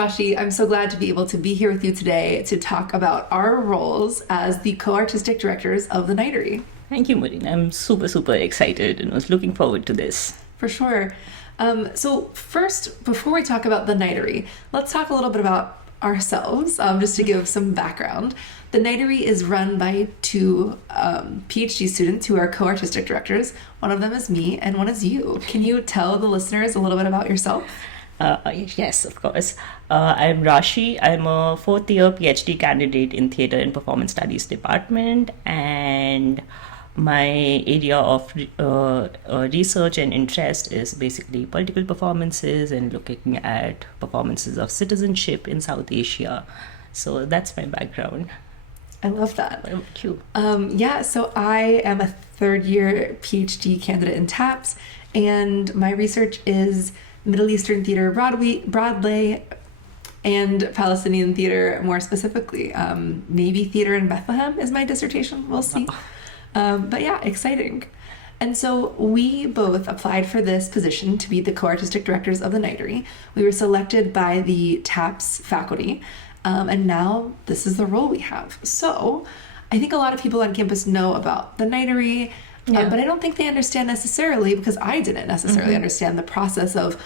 Rashi, I'm so glad to be able to be here with you today to talk about our roles as the co-artistic directors of the Nitery. Thank you, Marina. I'm super excited and was looking forward to this. For sure. So first, before we talk about the Nitery, let's talk a little bit about ourselves, just to give some background. The Nitery is run by two PhD students who are co-artistic directors. One of them is me and one is you. Can you tell the listeners a little bit about yourself? Yes, of course. I'm Rashi. I'm a fourth-year PhD candidate in Theatre and Performance Studies department, and my area of research and interest is basically political performances and looking at performances of citizenship in South Asia. So that's my background. I love that. What about you? So I am a third-year PhD candidate in TAPS, and my research is Middle Eastern theater broadly, and Palestinian theater more specifically. Maybe theater in Bethlehem is my dissertation. We'll see. But yeah, exciting. And so we both applied for this position to be the co-artistic directors of the Nitery. We were selected by the TAPS faculty, and now this is the role we have. So I think a lot of people on campus know about the Nitery, but I don't think they understand necessarily, because I didn't necessarily understand the process of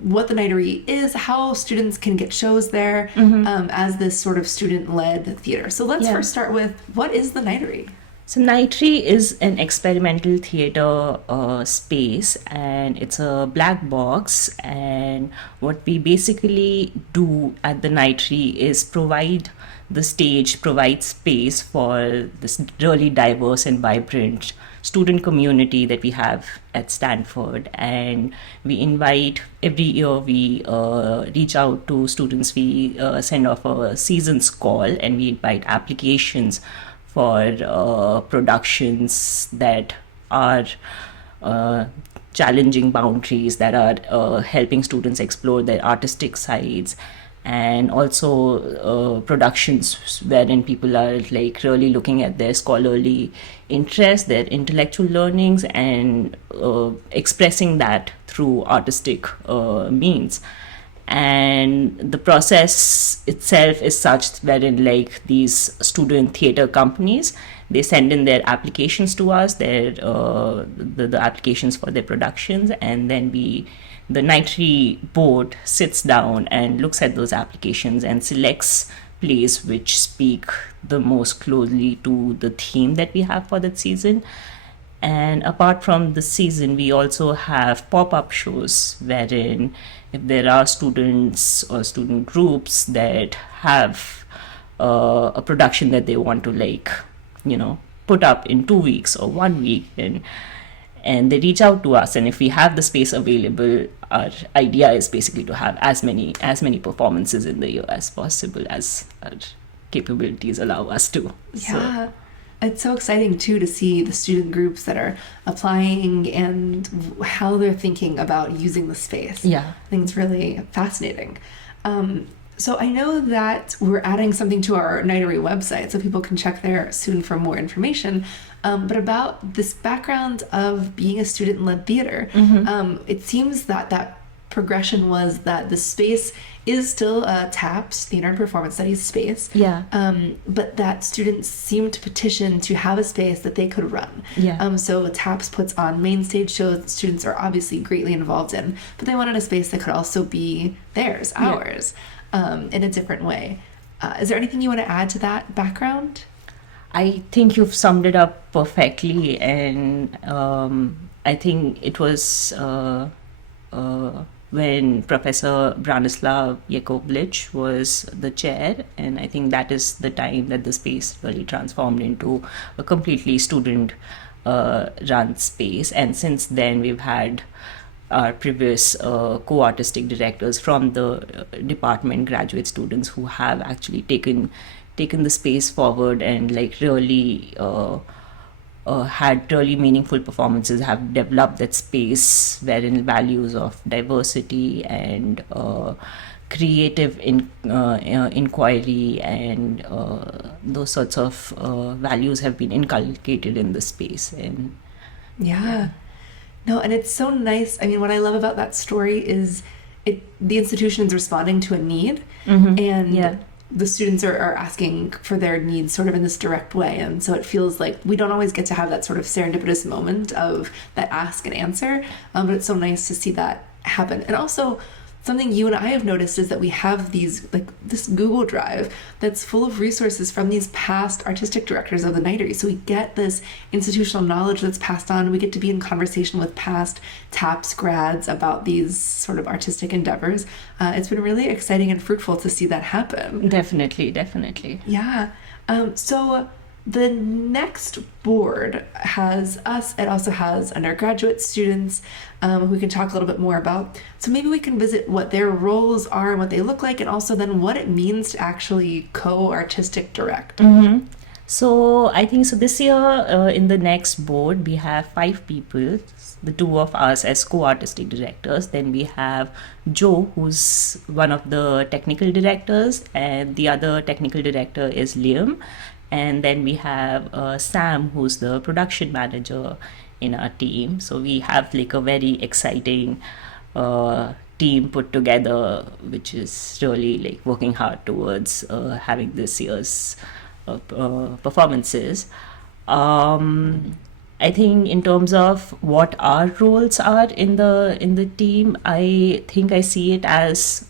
what the Nitery is, how students can get shows there as this sort of student-led theater. So let's first start with, what is the Nitery? So Nitery is an experimental theater space, and it's a black box, and what we basically do at the Nitery is provide space for this really diverse and vibrant student community that we have at Stanford. And we invite, every year we reach out to students. We send off a season's call, and we invite applications for productions that are challenging boundaries, that are helping students explore their artistic sides, and also productions wherein people are like really looking at their scholarly interests, their intellectual learnings, and expressing that through artistic means. And the process itself is such wherein like these student theater companies, they send in their applications to us, their the applications for their productions, and then the Nitery board sits down and looks at those applications and selects plays which speak the most closely to the theme that we have for that season. And apart from the season, we also have pop-up shows wherein if there are students or student groups that have a production that they want to put up in 2 weeks or 1 week, and they reach out to us, and if we have the space available, our idea is basically to have as many performances in the year as possible, as our capabilities allow us to. Yeah. It's so exciting, too, to see the student groups that are applying and how they're thinking about using the space. Yeah. I think it's really fascinating. So I know that we're adding something to our Nitery website so people can check there soon for more information. But about this background of being a student-led theater, it seems that progression was that the space is still a TAPS, Theater and Performance Studies space. Yeah. But that students seem to petition to have a space that they could run. Yeah. So TAPS puts on main stage shows that students are obviously greatly involved in, but they wanted a space that could also be theirs, ours, in a different way. Is there anything you want to add to that background? I think you've summed it up perfectly, and I think it was when Professor Branislav Yakovlevich was the chair, and I think that is the time that the space really transformed into a completely student run space. And since then we've had our previous co-artistic directors from the department, graduate students who have actually taken the space forward and like really had really meaningful performances, have developed that space wherein values of diversity and creative inquiry and those sorts of values have been inculcated in the space. And No, and it's so nice. I mean, what I love about that story is the institution is responding to a need, and the students are asking for their needs sort of in this direct way. And so it feels like we don't always get to have that sort of serendipitous moment of that ask and answer, but it's so nice to see that happen. And also, something you and I have noticed is that we have this Google Drive that's full of resources from these past artistic directors of the Nitery. So we get this institutional knowledge that's passed on. We get to be in conversation with past TAPS grads about these sort of artistic endeavors. It's been really exciting and fruitful to see that happen. Definitely. Yeah. So the NExT board has us. It also has undergraduate students who we can talk a little bit more about. So maybe we can visit what their roles are and what they look like, and also then what it means to actually co-artistic direct. So I think this year in the NExT board we have 5 people, the 2 of us as co-artistic directors. Then we have Joe, who's one of the technical directors, and the other technical director is Liam. And then we have Sam, who's the production manager in our team. So we have like a very exciting team put together, which is really like working hard towards having this year's performances. I think in terms of what our roles are in the team, I think I see it as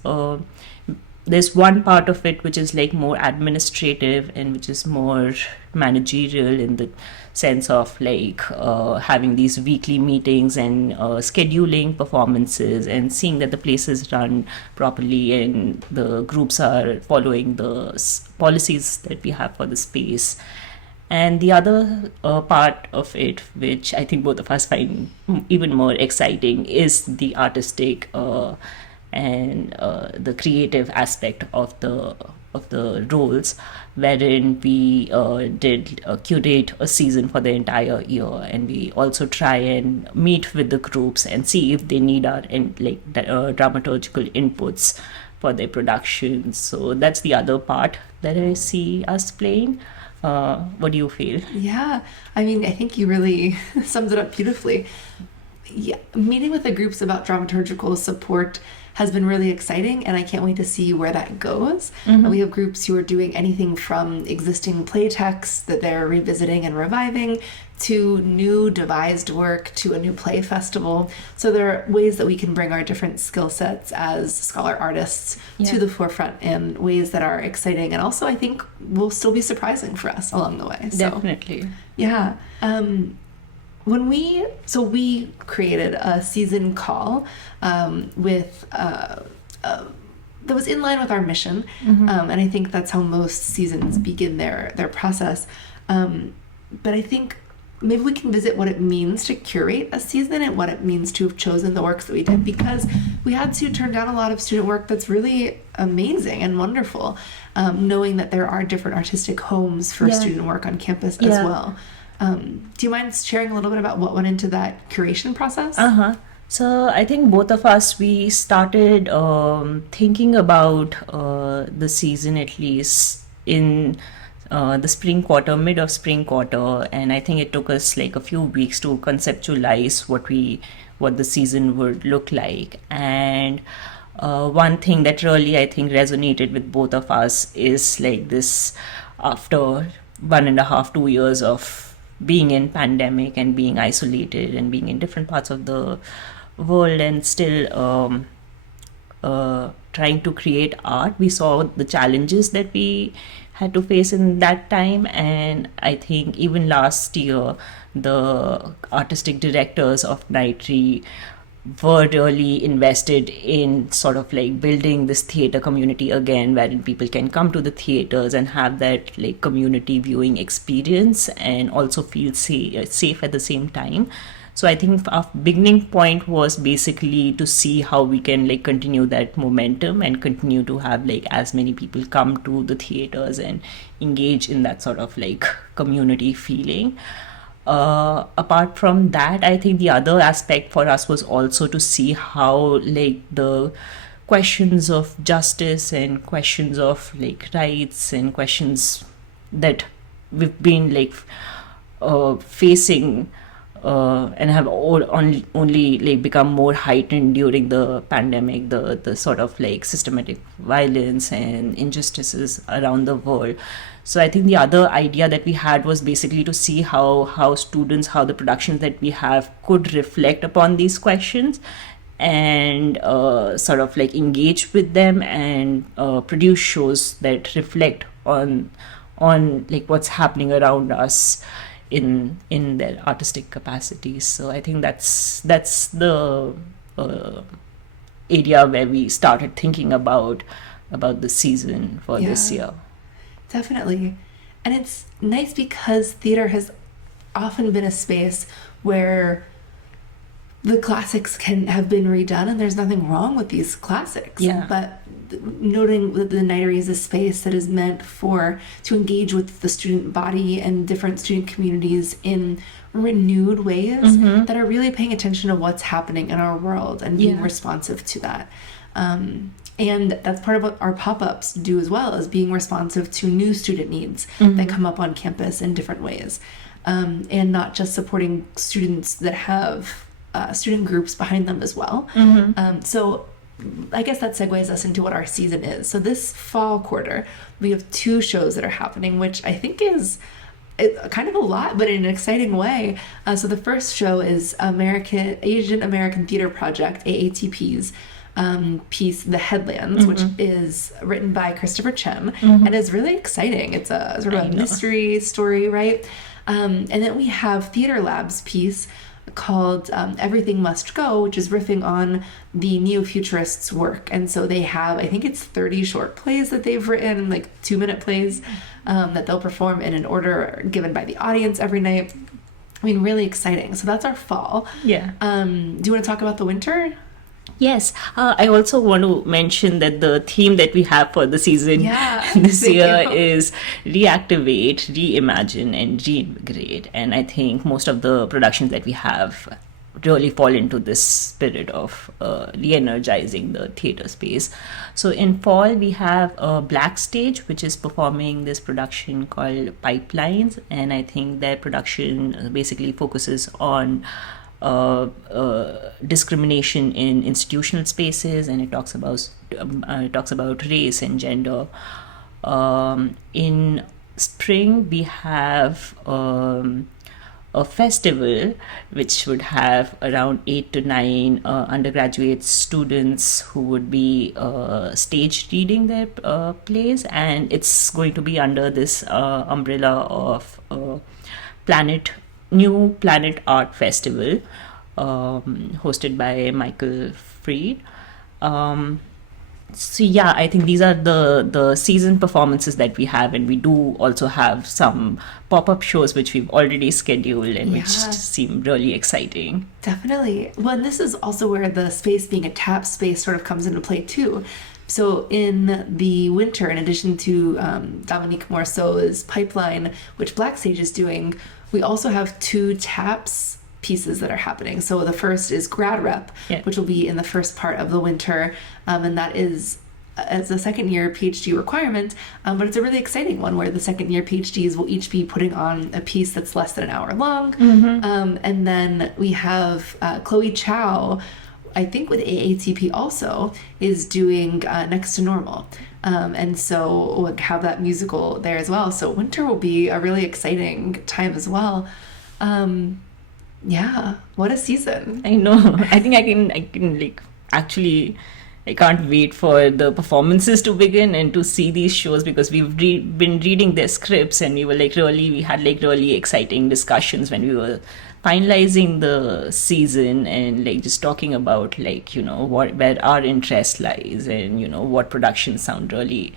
there's one part of it which is like more administrative and which is more managerial, in the sense of like having these weekly meetings and scheduling performances and seeing that the places run properly and the groups are following the policies that we have for the space. And the other part of it, which I think both of us find even more exciting, is the artistic and the creative aspect of the roles, wherein we did curate a season for the entire year, and we also try and meet with the groups and see if they need our dramaturgical inputs for their productions. So that's the other part that I see us playing. What do you feel? Yeah, I mean, I think you really summed it up beautifully. Yeah, meeting with the groups about dramaturgical support has been really exciting, and I can't wait to see where that goes. And we have groups who are doing anything from existing play texts that they're revisiting and reviving, to new devised work, to a new play festival. So there are ways that we can bring our different skill sets as scholar artists to the forefront in ways that are exciting, and also I think will still be surprising for us along the way. So, Definitely. Yeah. We created a season call with that was in line with our mission, and I think that's how most seasons begin their process. But I think maybe we can visit what it means to curate a season and what it means to have chosen the works that we did, because we had to turn down a lot of student work that's really amazing and wonderful, knowing that there are different artistic homes for student work on campus as well. Do you mind sharing a little bit about what went into that curation process? So I think both of us, we started thinking about the season at least in the spring quarter, mid of spring quarter, and I think it took us like a few weeks to conceptualize what the season would look like. And one thing that really I think resonated with both of us is like this, after 1.5-2 years of being in pandemic and being isolated and being in different parts of the world and still trying to create art, we saw the challenges that we had to face in that time. And I think even last year the artistic directors of Nitery were really invested in sort of like building this theater community again, wherein people can come to the theaters and have that like community viewing experience and also feel safe at the same time. So I think our beginning point was basically to see how we can like continue that momentum and continue to have like as many people come to the theaters and engage in that sort of like community feeling. Apart from that, I think the other aspect for us was also to see how like the questions of justice and questions of like rights and questions that we've been like facing and have only like become more heightened during the pandemic, the sort of like systematic violence and injustices around the world. So I think the other idea that we had was basically to see how students, how the productions that we have could reflect upon these questions and sort of like engage with them and produce shows that reflect on like what's happening around us in their artistic capacities. So I think that's the area where we started thinking about the season for this year. Definitely. And it's nice because theater has often been a space where the classics can have been redone, and there's nothing wrong with these classics. Yeah. But noting that the Nitery is a space that is meant to engage with the student body and different student communities in renewed ways that are really paying attention to what's happening in our world and being responsive to that. And that's part of what our pop-ups do as well, as being responsive to new student needs that come up on campus in different ways. And not just supporting students that have student groups behind them as well. So I guess that segues us into what our season is. So this fall quarter, we have 2 shows that are happening, which I think is kind of a lot, but in an exciting way. So the first show is Asian American Theater Project, AATP's piece, The Headlands, which is written by Christopher Chem and is really exciting. It's a sort of a mystery story, right? And then we have Theater Lab's piece called Everything Must Go, which is riffing on the neo-futurists' work. And so they have, I think it's 30 short plays that they've written, like 2-minute plays that they'll perform in an order given by the audience every night. I mean, really exciting. So that's our fall. Yeah. Do you want to talk about the winter? Yes, I also want to mention that the theme that we have for the season this year is reactivate, reimagine, and reinvigorate. And I think most of the productions that we have really fall into this spirit of re-energizing the theatre space. So in fall, we have a Black Stage, which is performing this production called Pipelines. And I think their production basically focuses on discrimination in institutional spaces, and it talks about race and gender. In spring, we have a festival which would have around 8 to 9 undergraduate students who would be stage reading their plays, and it's going to be under this umbrella of New Planet Art Festival, hosted by Michael Fried. So yeah, I think these are the season performances that we have, and we do also have some pop-up shows which we've already scheduled and which seem really exciting. Definitely. Well, and this is also where the space being a tap space sort of comes into play too. So in the winter, in addition to Dominique Morceau's Pipeline, which Black Stage is doing, we also have 2 taps pieces that are happening. So the first is Grad Rep, which will be in the first part of the winter, and that is as a second year PhD requirement, but it's a really exciting one where the second year PhDs will each be putting on a piece that's less than an hour long. And then we have Chloe Chow, I think with AATP also, is doing Next to Normal. And so we'll have that musical there as well. So winter will be a really exciting time as well. Yeah, what a season. I know. I think I can like actually, I can't wait for the performances to begin and to see these shows, because we've been reading their scripts, and we had really exciting discussions when we were finalizing the season, and like just talking about like, you know, where our interest lies, and you know what productions sound really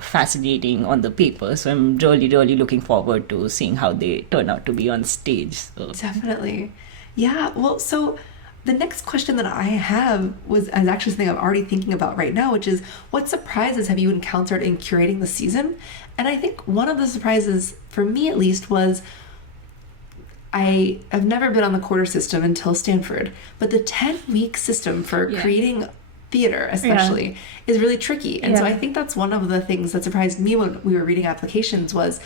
fascinating on the paper. So I'm really looking forward to seeing how they turn out to be on stage. So. Definitely. Yeah, well, so the next question that I have is actually something I'm already thinking about right now, which is, what surprises have you encountered in curating the season? And I think one of the surprises, for me at least, was I have never been on the quarter system until Stanford, but the 10-week system for creating theater especially is really tricky. And so I think that's one of the things that surprised me when we were reading applications was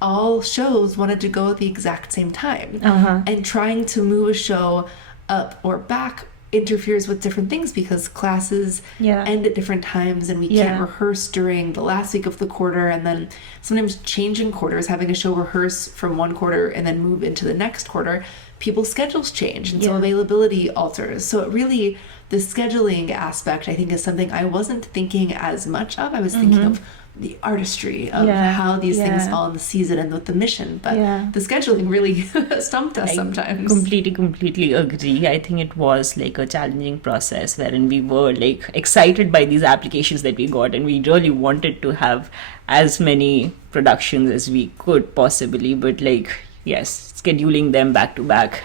all shows wanted to go at the exact same time. Uh-huh. And trying to move a show up or back interferes with different things because classes end at different times and we can't rehearse during the last week of the quarter, and then sometimes changing quarters, having a show rehearse from one quarter and then move into the next quarter, people's schedules change and so availability alters. So it really, the scheduling aspect I think is something I wasn't thinking as much of. I was thinking of the artistry of how these things fall in the season and with the mission, but the scheduling really stumped us sometimes. Completely agree. I think it was like a challenging process wherein we were like excited by these applications that we got, and we really wanted to have as many productions as we could possibly, but like scheduling them back to back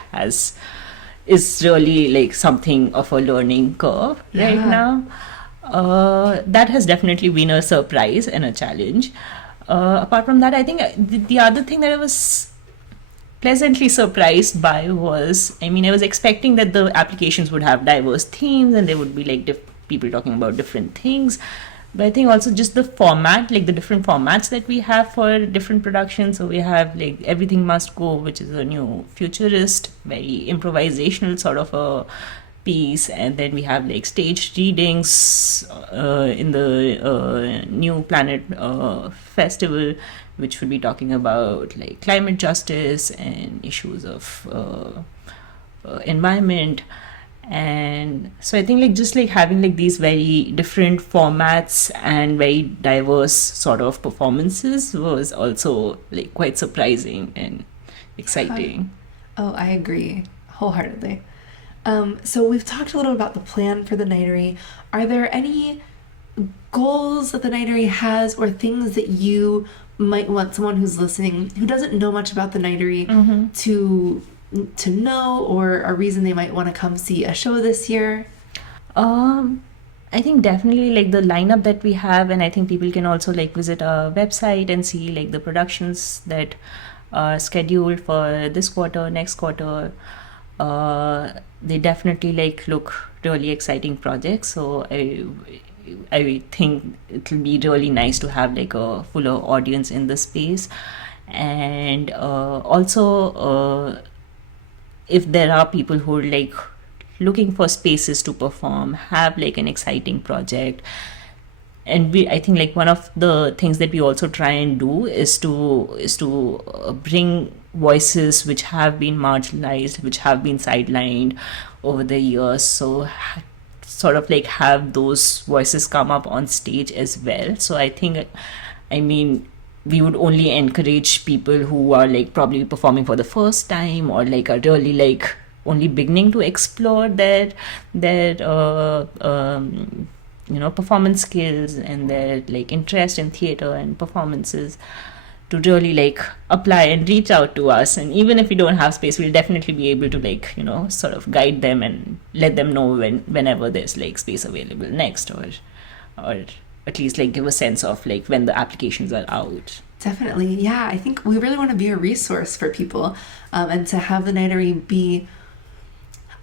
is really like something of a learning curve right now. That has definitely been a surprise and a challenge. Apart from that, I think the other thing that I was pleasantly surprised by was, I was expecting that the applications would have diverse themes and there would be like people talking about different things. But I think also just the format, like the different formats that we have for different productions. So we have like Everything Must Go, which is a new futurist, very improvisational sort of a piece, and then we have like staged readings in the New Planet Festival, which would be talking about like climate justice and issues of environment. And so I think like just like having like these very different formats and very diverse sort of performances was also like quite surprising and exciting. Oh, I agree wholeheartedly. So we've talked a little about the plan for the Nitery. Are there any goals that the Nitery has or things that you might want someone who's listening who doesn't know much about the Nitery to know, or a reason they might want to come see a show this year? I think definitely like the lineup that we have, and I think people can also like visit our website and see like the productions that are scheduled for this quarter, next quarter. They definitely like look really exciting projects, so I think it'll be really nice to have like a fuller audience in the space. And also if there are people who are like looking for spaces to perform, have like an exciting project. And I think like one of the things that we also try and do is to bring voices which have been marginalized, which have been sidelined over the years. So sort of like have those voices come up on stage as well. So I think, we would only encourage people who are like probably performing for the first time or like are really like only beginning to explore their performance skills and their like interest in theater and performances, to really like apply and reach out to us. And even if we don't have space, we'll definitely be able to like sort of guide them and let them know whenever there's like space available next, or at least like give a sense of like when the applications are out. Definitely. Yeah, I think we really want to be a resource for people, and to have the Nitery be,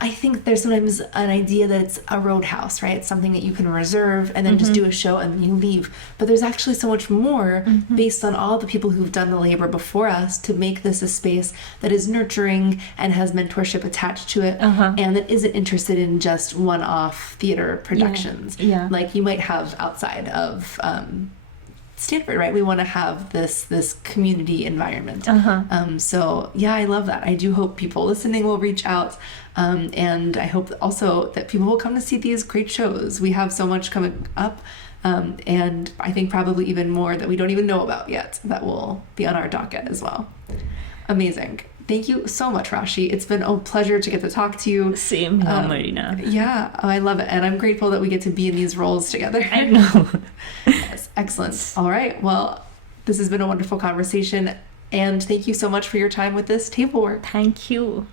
I think there's sometimes an idea that it's a roadhouse, right? It's something that you can reserve and then just do a show and then you leave. But there's actually so much more based on all the people who've done the labor before us to make this a space that is nurturing and has mentorship attached to it, and that isn't interested in just one-off theater productions. Like you might have outside of Stanford, right? We want to have this community environment. So yeah, I love that. I do hope people listening will reach out, and I hope also that people will come to see these great shows. We have so much coming up, and I think probably even more that we don't even know about yet that will be on our docket as well. Amazing. Thank you so much, Rashi. It's been a pleasure to get to talk to you. Same here, Marina. Yeah, I love it. And I'm grateful that we get to be in these roles together. I know. Yes, excellent. All right. Well, this has been a wonderful conversation. And thank you so much for your time with this TABLEWORK. Thank you.